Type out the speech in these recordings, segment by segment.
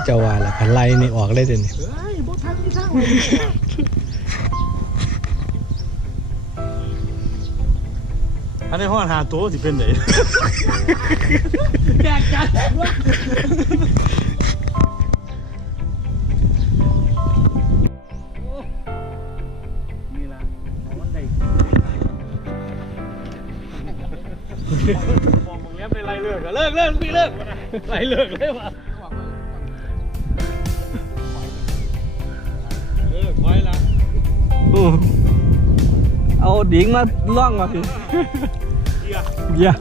คือจ้าว่าล่ะคันไล่นี่ออกเลยเด้นี่เฮ้ยบ่ทันที่ทางอันนี้ห้องหาตัวสิเป็นไหนแกจัดวะนี่ล่ะมันได้มองมองแง้มในไรเลิกอะเลิกเลิกพี่เลิกไรเลิกเลยวะ ดิ่งมาล่องมาสิเกียร์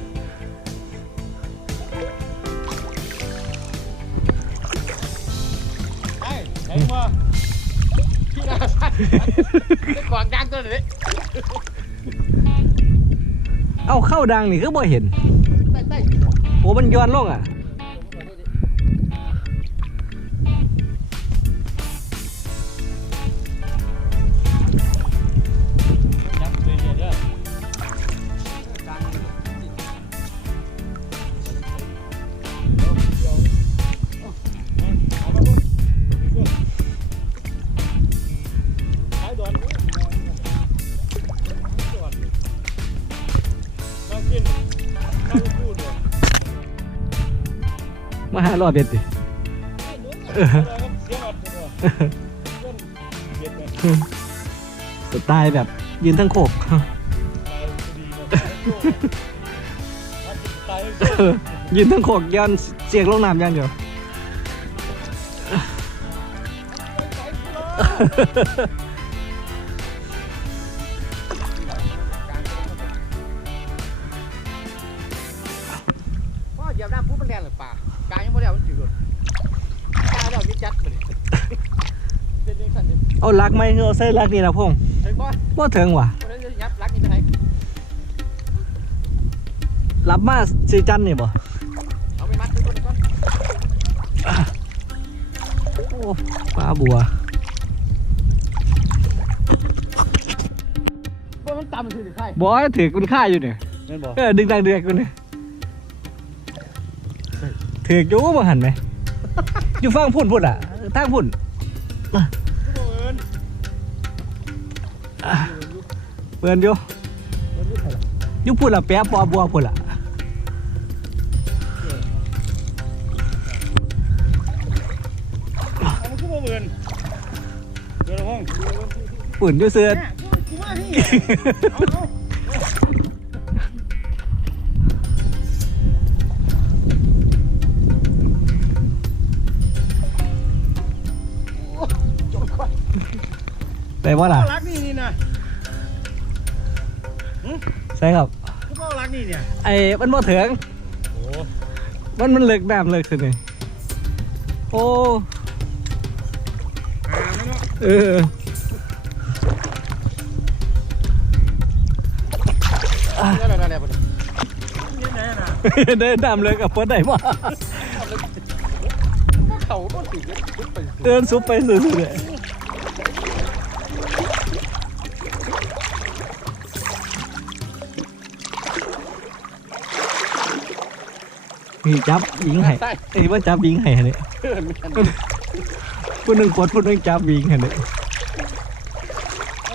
เเอาเข้าดังนี่คือบ่เห็นใต้ใต้โอ้มันย้อนลงอะ รอบเบ็ดดิสไตล์แบบยืนทั้งโคกยืนทั้งโคกย้อนเสียงลงน้ำย่างเดียว ลักไหมคือเอาใส่ลักนี่นะพงษ์เห็นบ่บ่ถึงว่ะคนนั้นจะยับรักนี่ไปไหนรับมาสีจันนี่บ่เอาไปมัดทุกคนก่อนโอ้ปลาบัวบ่มันต่ำสิใครบอยถือคุณค่าอยู่เนี่ยแม่นบอกเออดึงดังเดือกกูเนี่ยถือกอยู่บ่หันไหมอยู่ฟังพุ่นพุ่นอะทางพุ่น เปิดอยู่อยู่พุ่นละแป๊บปอบัวพุ่นละเอามาขึ้นมาเบือนเดินห้องปุ่นอยู่เสือเนี่ยกูว่านี่เอาเอาจบก่อนใส่ว่าล่ะรักนี่ นี่นะใส่ครับกูเป้ารักนี่เนี่ยไอ้มันบ่ถึงโอ้มันมันเลิกน้ำเลิกสินี่โอ้หาไม่เนาะเออได้ได้ได้บ่นี่แน่น่ะได้น้ำเลิกกับเพิ่นได้บ่เขาต้นสีชุดไป เดินซุปไปสุดๆเลย นี่จับยิงให้ไอ้ยว่าจับยิงให้เนี่ยเพื่อนไม่ทันผู้หนึ่งกดผู้หนึ่งจับยิงให้เนี่ย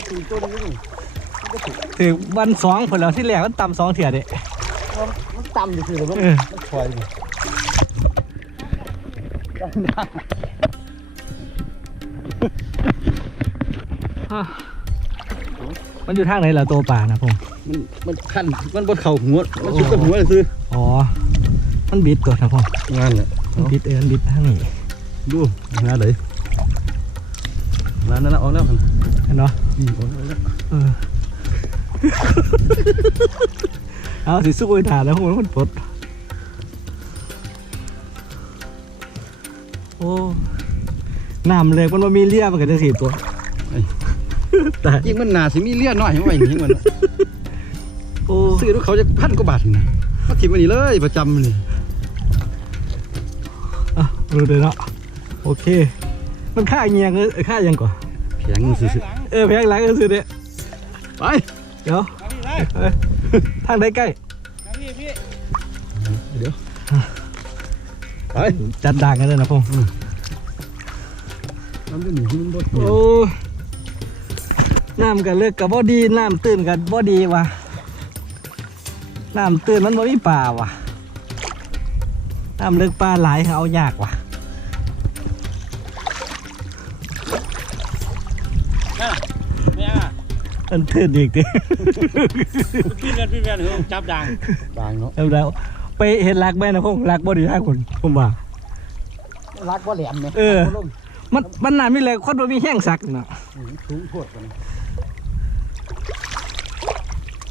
ตีต้นนี่ถึงวันสองผลแล้วที่แรกมันต่ำสองเถื่อเด้มันต่ำอยู่คือมันเออมันคอยอยู่อะมันอยู่ทางไหนล่ะตัวป่านะผมมันมันคันมันบนเข่าหัวมันชุดกับหัวเลยซื้ออ๋อ มันบิดตัวนะพ่องานแหละมันบิดเออมันบิดทางนี้ดูงานเลยร้านนั้นออกแล้วกันเห็นเนาะอืมออกแล้วเออเอาสิสู้ไปถ่านแล้วพวกมันปลดโอ้น้ำเลยมันมามีเลี่ยมันก็จะสี่ตัวตายยิ่งมันหนาสิมีเลี้ยน้อยให้ไว้ยิ่งมันโอ้ซื้อรถเขาจะพันกว่าบาทนี่นะมาถิ่มอันนี้เลยประจำนี่ รู้เลยเนาะโอเค มันค่าเงียงเออค่ายังก่อนเพียงสุดเออแพงหลังก็คือเนี่ยไปเดี๋ยวมาพี่เลยเอ้ยทางใดใกล้มาพี่พี่เดี๋ยวไปจัดด่างกันเลยนะพงษ์น้ำจะหนีขึ้นรถโอ้น้ำกันเลิกกับบ่ดีน้ำตื้นกันบ่ดีว่ะน้ำตื้นมันบ่มีปลาว่ะน้ำเลิกปลาหลายเอายากว่ะ มันตื้นอีกดิพี่เรียนพี่เรียนเฮ้ยจับดังบางเนาะเอาแล้วไปเห็นรักแม่นะพงษ์รักบ่ดีให้คนผมว่า รักว่าแหลมเนี่ยเออมันมันน่ามีเลยคนบ่มีแห้งสักเนาะสูงโพดกัน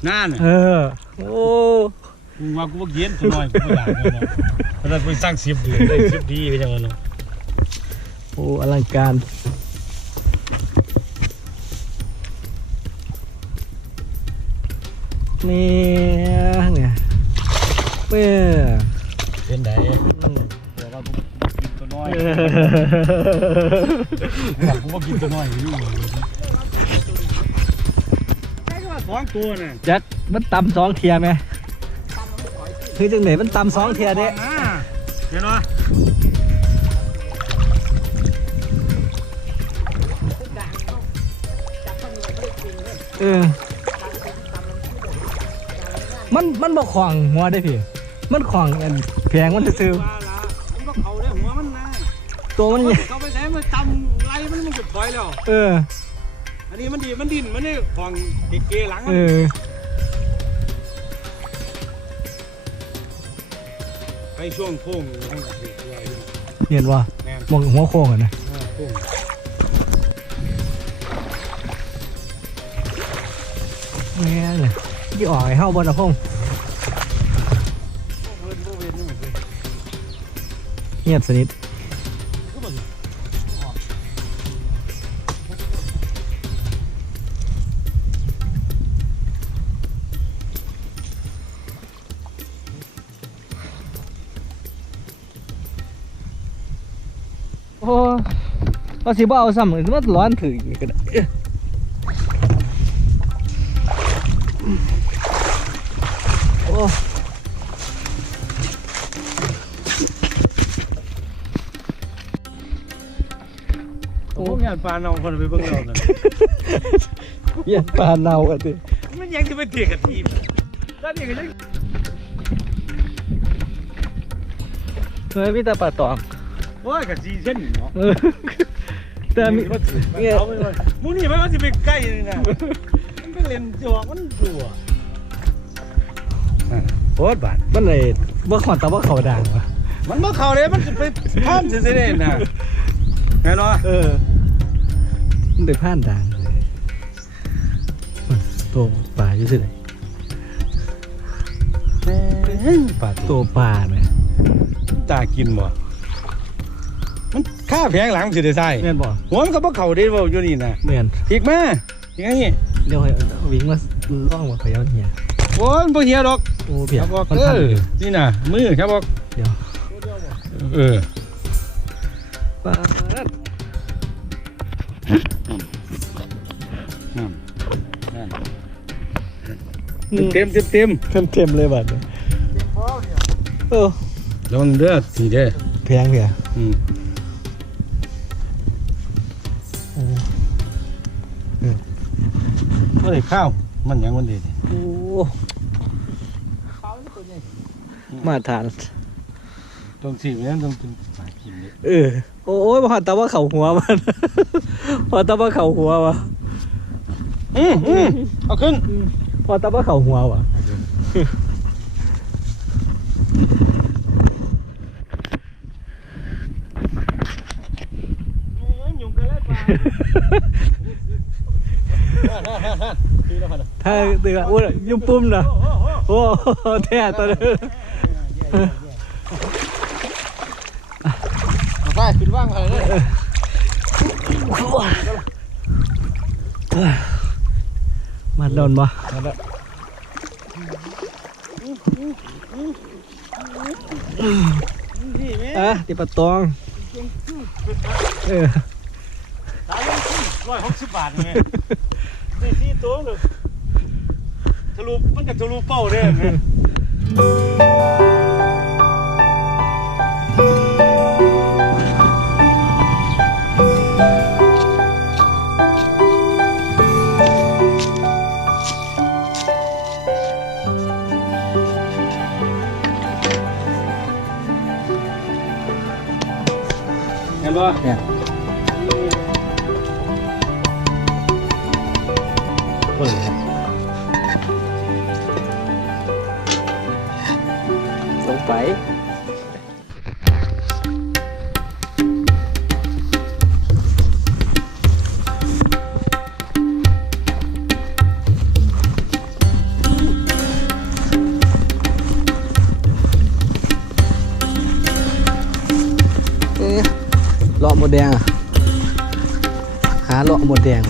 นั่นเออ โอ้กูว่ากูว่าเย็นตัวน้อยกูไม่อยากเลยนะเพราะฉะนั้นกูสร้างสิบดีได้สิบดีไปจังเลยเนาะโอ้อลังการ เนี่ยเนี่ยเมื่อเป็นไงอืมเดี๋ยวเรากูกินตัวน้อยกูว่ากินตัวน้อยอยู่แค่ว่าสองตัวน่ะจักมันตำสองเทียไหมคือจังไหนมันตำสองเทียเด้เห็นไหมเออ มันมันบอกของหัวได้พี่ มันของอันแพงมันซื้อว่าละมันก็เขาได้หัวมันนะๆตัวมันใหญ่เขาไปใช้มันจำไรมันมันเก็บถอยแล้ว เออ อันนี้มันดีมันดินมันนี่ของเกๆหลังเออไปช่วงโค้งมันก็เกิดตัวอยู่เห็นว่าแน่นมองหัวโค้งอะนะโค้งแม่นเลย ที่ออกไอ้เฮาบนอะพงเพิ่นบ่เว้นห้อนกันเงียบสนิทโอ้เอาสิบ่เอาซ้ำเลยมันร้อนถืออีกก็ได้ โอ้งานปลาน้องคนไปเบิ่งเราน่ะเหี้ย็นปลาเน่าอะติมันยังจะไปเถียงกับทีมแล้วนี่ก็ยังเฮ้ยพี่ตาปลาตองโอ้ยกับซีเส้นเนาะเออแต่มีมันสิมันเอาไปเลยมูนี่มันสิไปใกล้นี่นะมันไปเล่นจอกมันดัวโคตรบาดมันเลยบ่ขอนตาบ่เขาด่างวะมันบ่เข้าเลยมันจะไปพานซื่อๆเด้น่ะแน่นอนเออ มันได้ผ่านด่างเลยตัวปลาอยู่สิไหนปลาตัวปลาไหมตากินบ่มันค่าแพงหลังสิได้ใส่แม่นบ่หัวมันก็บ่เข้าได้เว้าอยู่นี่น่ะแม่นอีกมาอีกอันนี้เดี๋ยวให้เอาวิ่งมาล่องมาขยันเหียโอ้ยมันบ่เหี่ยวดอกโอ้เพียครับบอกมันเอทันออยู่นี่น่ะมือครับบอกเดี๋ยวเออปลา เต็มเต็มเต็มเต็มเต็มเลยบัดเนี่ยเออลองเด้อสีเด้อแพงเพียอืมโอ้เฮ้ยข้าว มันยังมันดีนี่โอ้มาทานตรงสีมันต้องต้องหากินนี่เออ โอ้ยพอตาว่าเข่าหัวมันพอตาว่าเข่าหัววะอืมอืมเอาขึ้น พอตาว่าเข่าหัววะยุ่งกันแล้วปลาถ้าตื่นโอ้ยยุ่มปุ้มนะโอ้แท้ตัวนี้ไปขึ้นว่างอะไรเลย มาโดนบ่นี่แม่อะติปะตอง เออตายยังร้อยหกสิบบาทไงได้ที่ตัวเลยทะลุมันกับทะลุเป้าเด้ไห็นป่ะเนี่ยคนเลย หาเลาะหมดแดง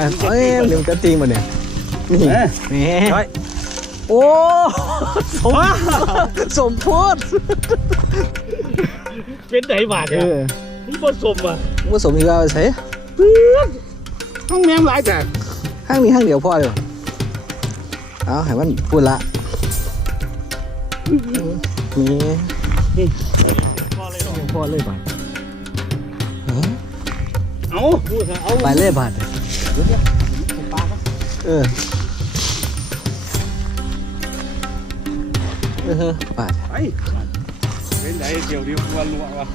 เสร็จโอ้พุ่นล่ะจะไปจำลอยมันล่ะใส่ไปเอ้ยเดี๋ยวมันจะตีมันเนี่ยนี่เอ๊ะนี่ใช่โอ้สมสมโพธเป็นไหนบาทเอเนี่ยอมึงผสมอะผสมอีกแล้วใส่ห้องแนมหลายแต่ห้างนี้ห้างเดียวพอเลยเอาให้มันพูดละนี่พอเลยเนาะพอเลยบาทเอาพูดเถอะเอาไปเลยบาทปลาครับเออเออบาทไปเป็นไหนเดี๋ยวเดี๋ยววันลวกวะ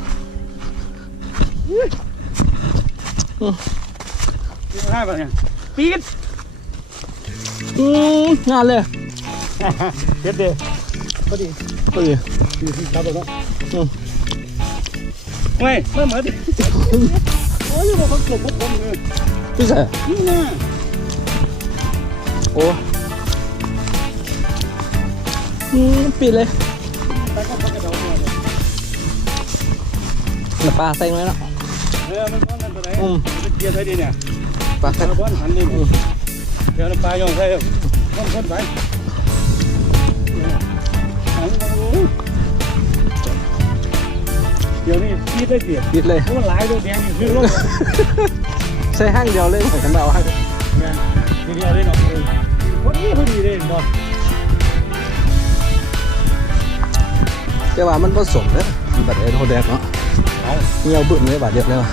ได้ปะเนี่ยปีดอืมงานเลยเด็ดเด็ดพอดีพอดีครับผมอืมไม่ไม่เหมือนโอ้ยบอกเขาเก็บพวกผมเลย พี่ใส่นี่นะโอ้อืมปิดเลยแต่ก็พักกระเดาตัวเลยน้ำปลาใส่ไว้แล้วเออมันมันตัวไหนอืมมันเกียร์ไทยดีเนี่ยปลาปใส่ลาบ้านหันนี่เดี๋ยวปลาย่องใส่ต้นต้นไปเดี๋ยวนี้ปีดได้เปรียบปิดเลยเพราะมันหลายตัวแดงอยู่คือรถ ใส่ห้างเดียวเลยเหมือนกันเอาห้างทีเดียวได้เนาะคนนี้พอดีเลยเนาะแต่ว่ามันผสมเลยบัดเอ็นโฮแดกเนาะเอาเงี้ยวบึ้นเลยบาดเดียวเลยว่ะ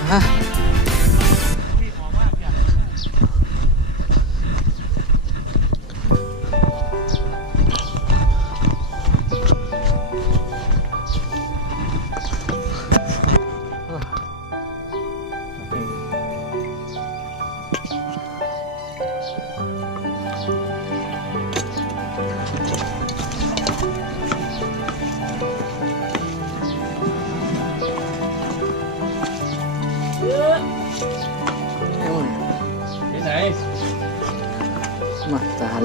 อฮะ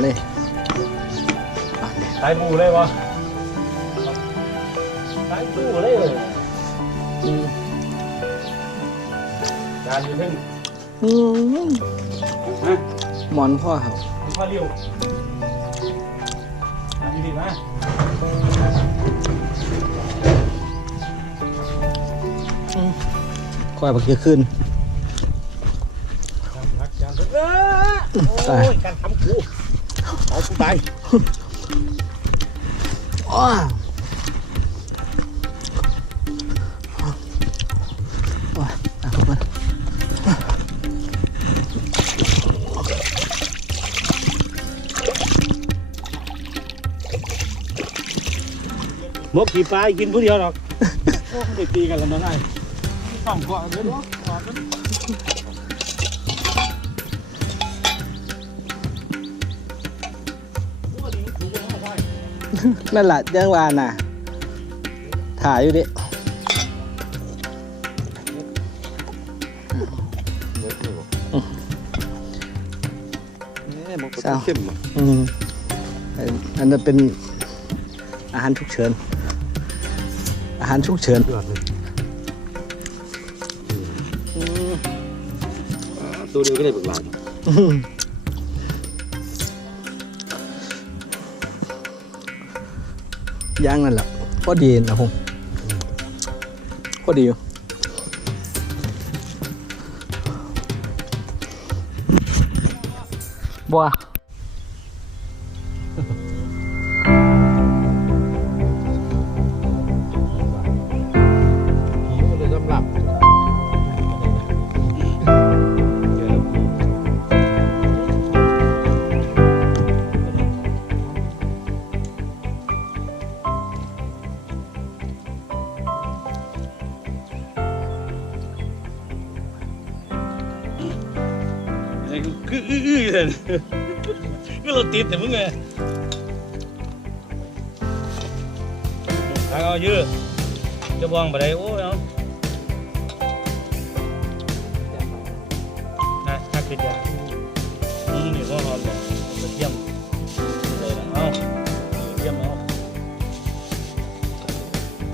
เลยอะเนี่ยสายบูเลยวะสายบูเลยเลยอืมจานอยู่เพิ่งอืมฮะหมอนพ่อครับมันพอเร็วอันนี้ดีไหมคอยบักเยอะขึ้นพักจานเออโอ้ยการทำกู เอากูตายอ้าว้าอะเข้ามามกขี่ป นั่นแหละจังหวาน่ะ ถ่ายอยู่ดินี่มันก็เศร้าเข้มอะอืมเอ่ออันนั้นเป็นอาหารฉุกเฉิน อาหารฉุกเฉินยอดเลยตัวเดียวก็ได้เบิกหลาน ย่างนั่นแหละพอดีนะผมพอดีอยู่บัว แต่มึงไงทางเอาเยอะจะวางไปได้โอ้ยเอานะทักติดยาอืมนี่ก็หอมเลยกระเทียมเลยนะเอาเทียมเอา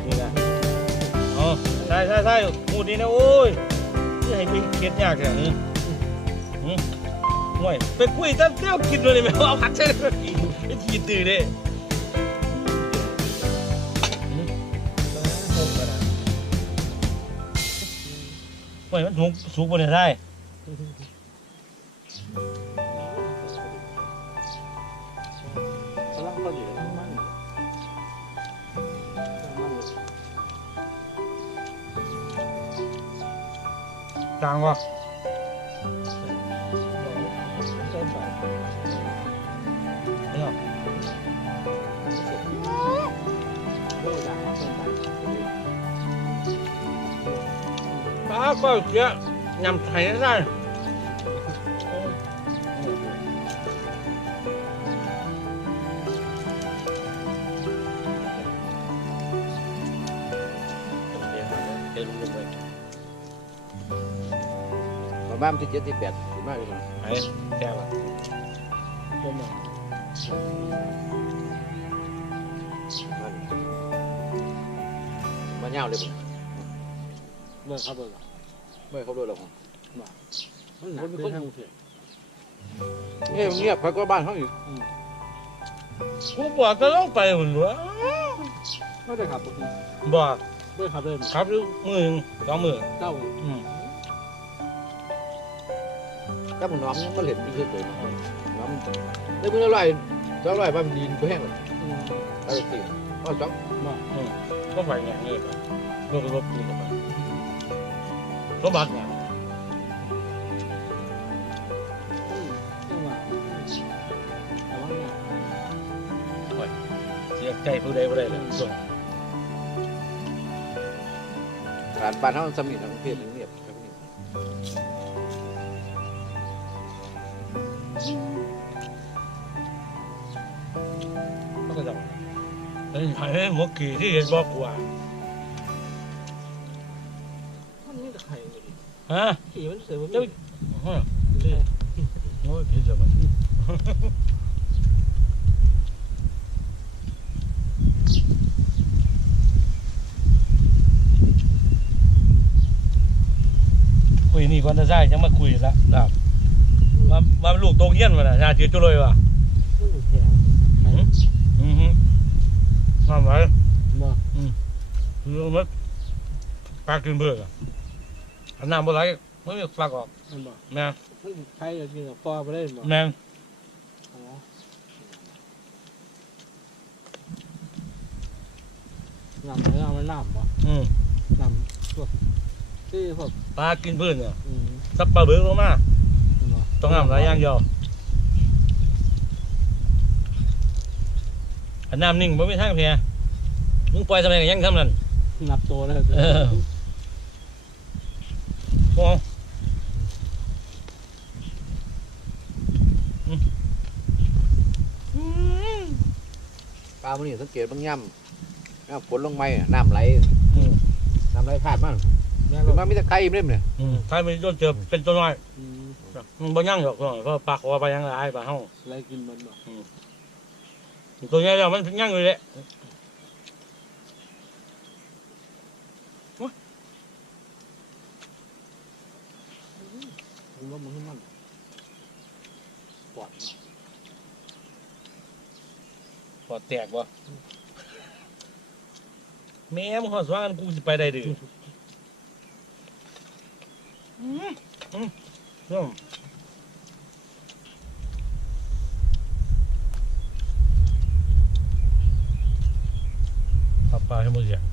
นี่นะเอาใช่ใช่ใช่พูดีนะโอ้ยจะให้ไปเก็ดยากอย่างนี้ ห่วยไปคุยตั้งเที่ยวกินเลยไหมเอาผักใช่ไหมไอ้ทีตื่นเลยห่มันถูกสูงบนเนี่ยได้จางวะ ป้าก็เยอะยำไทยได้ประมาณที่เจ็ดที่แป ดถึงมากเลยไอ้แก้วอะมันเงาเลยเมื่อครับเมื่อเมื่อเขาโดนเรามันหนักเป็นทางเถื่อนเงียบเงียบเขาก็บ้านเขาอยู่กูบอกจะต้องไปหุ่นวะไม่ได้ขับบอกไม่ขับเลยครับอยู่มือหนึ่งสองมือเจ้าอืมถ้ามันน้องมันเหล็ดไม่เคยเกิดน้องได้เมื่อไรเท่าไรบ้านดินก็แห้งเลยอะไรสิอ๋อสองก็ไปเนี่ยเงี้ยรถรถปีนไป รถบัสเนี่ยจังหวะแต่ว่าเนี่ยเสียใจผู้ใดผู้ใดเลยส่งผ่านบ้านเขาสมิธทั้งเพศเงียบครับนี่ก็จะเฮ้ยไอ้หมกกี่ที่เห็นบอกกูอ่ ดิฮะขี่มันเสียมันเจ้าฮะนี่โอ้ยผิดจังมันคุยนี่ก่อนจะใช่ยังมา อยู่แถวอือฮึน้ำไหลบ่เรื่องมันปลากินเบื่ออันน้ำบ่ไหลไม่มีปลากออกมันบ่แม่มันใช้กินกับปอไปได้บ่แม่อ๋อน้ำไหนน้ำมันน้ำบ่อืมน้ำพวกที่พวกปลากินเบื่อเนี่ยอืมสับปลาเบื่อลงมามันบ่ต้องน้ำไหลอย่างเดียวอันน้ำนิ่งบ่มีทางเพียมึงปล่อยทำไมกันยังทำนั่นนับตัวเลยเออ มองอืมอืมปลามันนี่สังเกตบางย่ำน้ำฝนลงไปน่ะน้ำไหลอืม น้ำไหลพาดมันคือมันมีแต่ไข่เล่มเนี่ยอืมใครไม่โดนเจอเป็นตัวน้อยมันบ่ยั่งหรอกเพราะปากว่าไปยังหลายปลาเฮาไรกินมันบ่ตัวใหญ่แล้วมันยั่งอยู่เลย มัน ว่ามันมันปอดปอดแตกบ่แม่มึงหอดสว่างกูสิไปได้ดื้ออืมอืมอืมปลาปลาให้หมดอย่างจริง